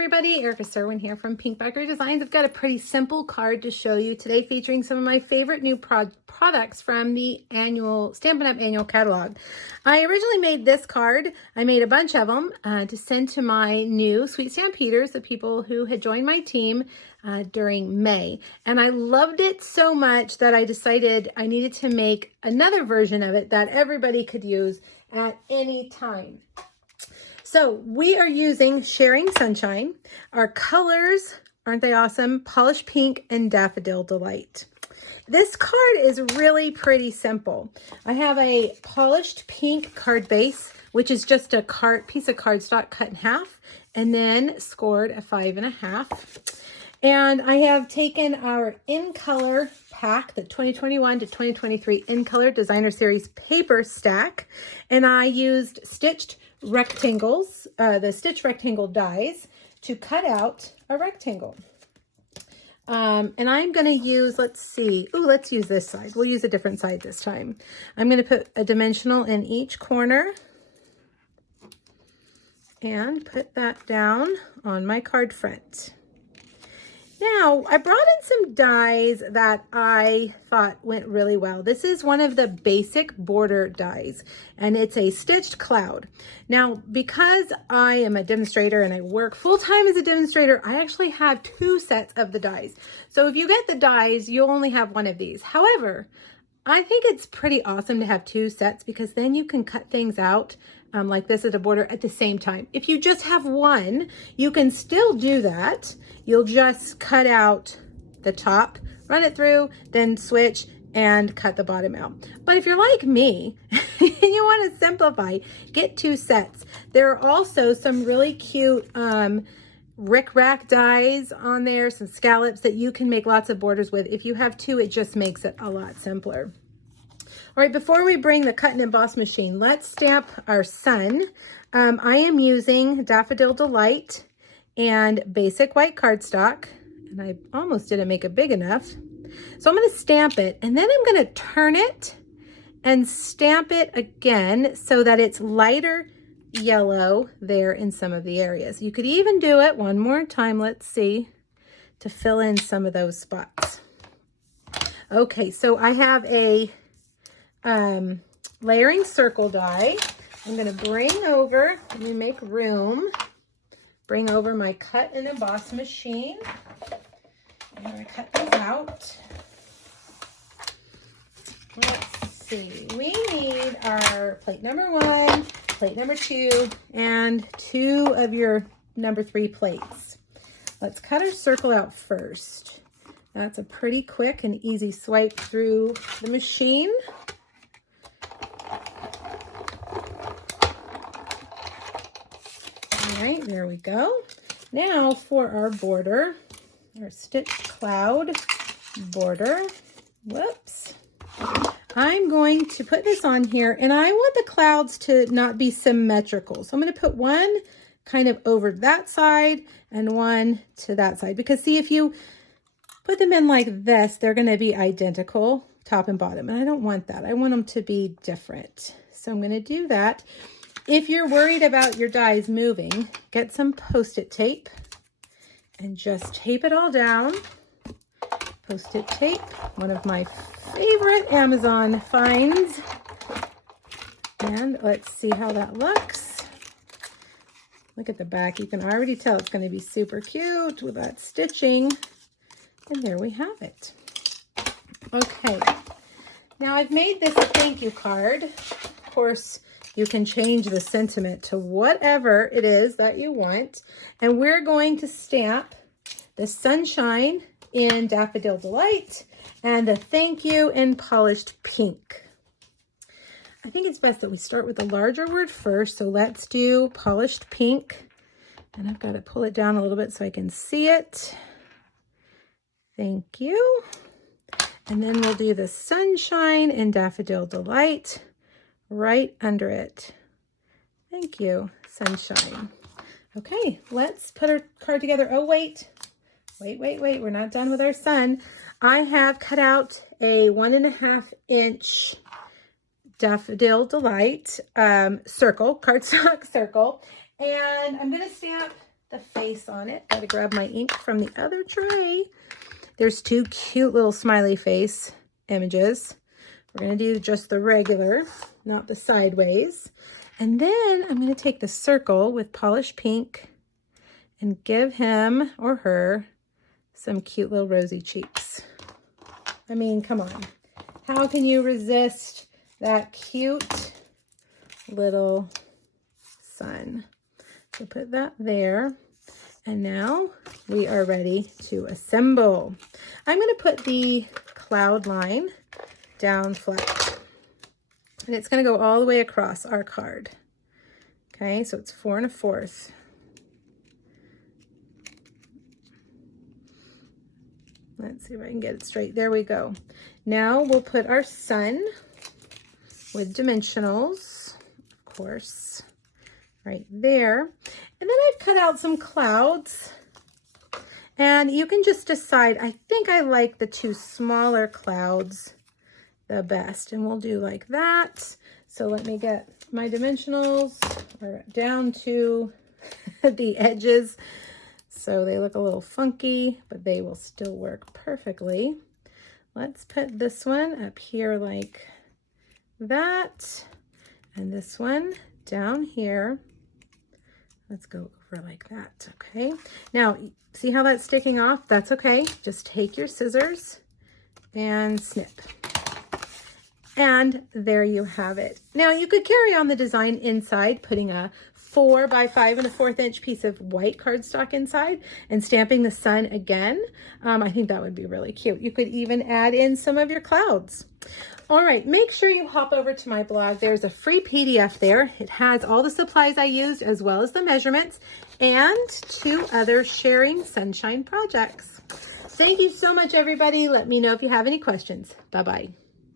everybody, Erica Serwin here from Pink Bakery Designs. I've got a pretty simple card to show you today featuring some of my favorite new products from the Stampin' Up! Annual Catalog. I originally made this card. I made a bunch of them to send to my new Sweet Stampeders, the people who had joined my team during May. And I loved it so much that I decided I needed to make another version of it that everybody could use at any time. So we are using Sharing Sunshine. Our colors, aren't they awesome? Polished Pink and Daffodil Delight. This card is really pretty simple. I have a polished pink card base, which is just a piece of cardstock cut in half and then scored a 5.5. And I have taken our In Color pack, the 2021 to 2023 In Color Designer Series paper stack, and I used stitched rectangles, the stitch rectangle dies to cut out a rectangle. And I'm going to use, let's use this side. We'll use a different side this time. I'm going to put a dimensional in each corner and put that down on my card front. Now, I brought in some dies that I thought went really well. This is one of the basic border dies, and it's a stitched cloud. Now, because I am a demonstrator and I work full-time as a demonstrator, I actually have 2 sets of the dies. So if you get the dies, you'll only have one of these. However, I think it's pretty awesome to have 2 sets because then you can cut things out like this at a border at the same time. If you just have one, you can still do that. You'll just cut out the top, run it through, then switch and cut the bottom out. But if you're like me and you want to simplify, get 2 sets. There are also some really cute rick-rack dies on there, some scallops that you can make lots of borders with. If you have 2, it just makes it a lot simpler. All right, before we bring the cut and emboss machine, let's stamp our sun. I am using Daffodil Delight and basic white cardstock, and I almost didn't make it big enough. So I'm going to stamp it, and then I'm going to turn it and stamp it again so that it's lighter yellow there in some of the areas. You could even do it one more time, let's see, to fill in some of those spots. Okay, so I have a layering circle die. I'm going to bring over, let me make room, bring over my cut and emboss machine. I'm going to cut these out. Let's see, we need our plate number 1, plate number 2, and 2 of your number 3 plates. Let's cut our circle out first. That's a pretty quick and easy swipe through the machine. All right, there we go. Now for our border, our stitched cloud border. Whoops. I'm going to put this on here, and I want the clouds to not be symmetrical. So I'm going to put one kind of over that side and one to that side. Because see, if you put them in like this, they're going to be identical, top and bottom. And I don't want that. I want them to be different. So I'm going to do that. If you're worried about your dies moving, get some Post-it tape and just tape it all down. Post-it tape, one of my favorite Amazon finds. And let's see how that looks. Look at the back. You can already tell it's going to be super cute with that stitching. And there we have it. Okay. Now I've made this a thank you card. Of course, you can change the sentiment to whatever it is that you want. And we're going to stamp the sunshine in Daffodil Delight and the thank you in Polished Pink. I think it's best that we start with the larger word first. So let's do Polished Pink. And I've got to pull it down a little bit so I can see it. Thank you. And then we'll do the sunshine in Daffodil Delight right under it. Thank you, sunshine. Okay, let's put our card together. Oh, wait. We're not done with our sun. I have cut out a 1.5 inch Daffodil Delight circle, cardstock circle, and I'm going to stamp the face on it. Gotta grab my ink from the other tray. There's two cute little smiley face images. We're gonna do just the regular, not the sideways. And then I'm gonna take the circle with polished pink and give him or her some cute little rosy cheeks. I mean, come on. How can you resist that cute little sun? So put that there. And now we are ready to assemble. I'm going to put the cloud line down flat. And it's going to go all the way across our card. Okay, so it's 4 1/4. Let's see if I can get it straight. There we go. Now we'll put our sun with dimensionals, of course, right there. And then I've cut out some clouds. And you can just decide. I think I like the two smaller clouds the best. And we'll do like that. So let me get my dimensionals down to the edges. So they look a little funky, but they will still work perfectly. Let's put this one up here like that. And this one down here. Let's go over like that, okay? Now, see how that's sticking off? That's okay. Just take your scissors and snip. And there you have it. Now, you could carry on the design inside, putting a 4 by 5 1/4 inch piece of white cardstock inside and stamping the sun again. I think that would be really cute. You could even add in some of your clouds. All right, make sure you hop over to my blog. There's a free PDF there. It has all the supplies I used as well as the measurements and 2 other sharing sunshine projects. Thank you so much, everybody. Let me know if you have any questions. Bye-bye.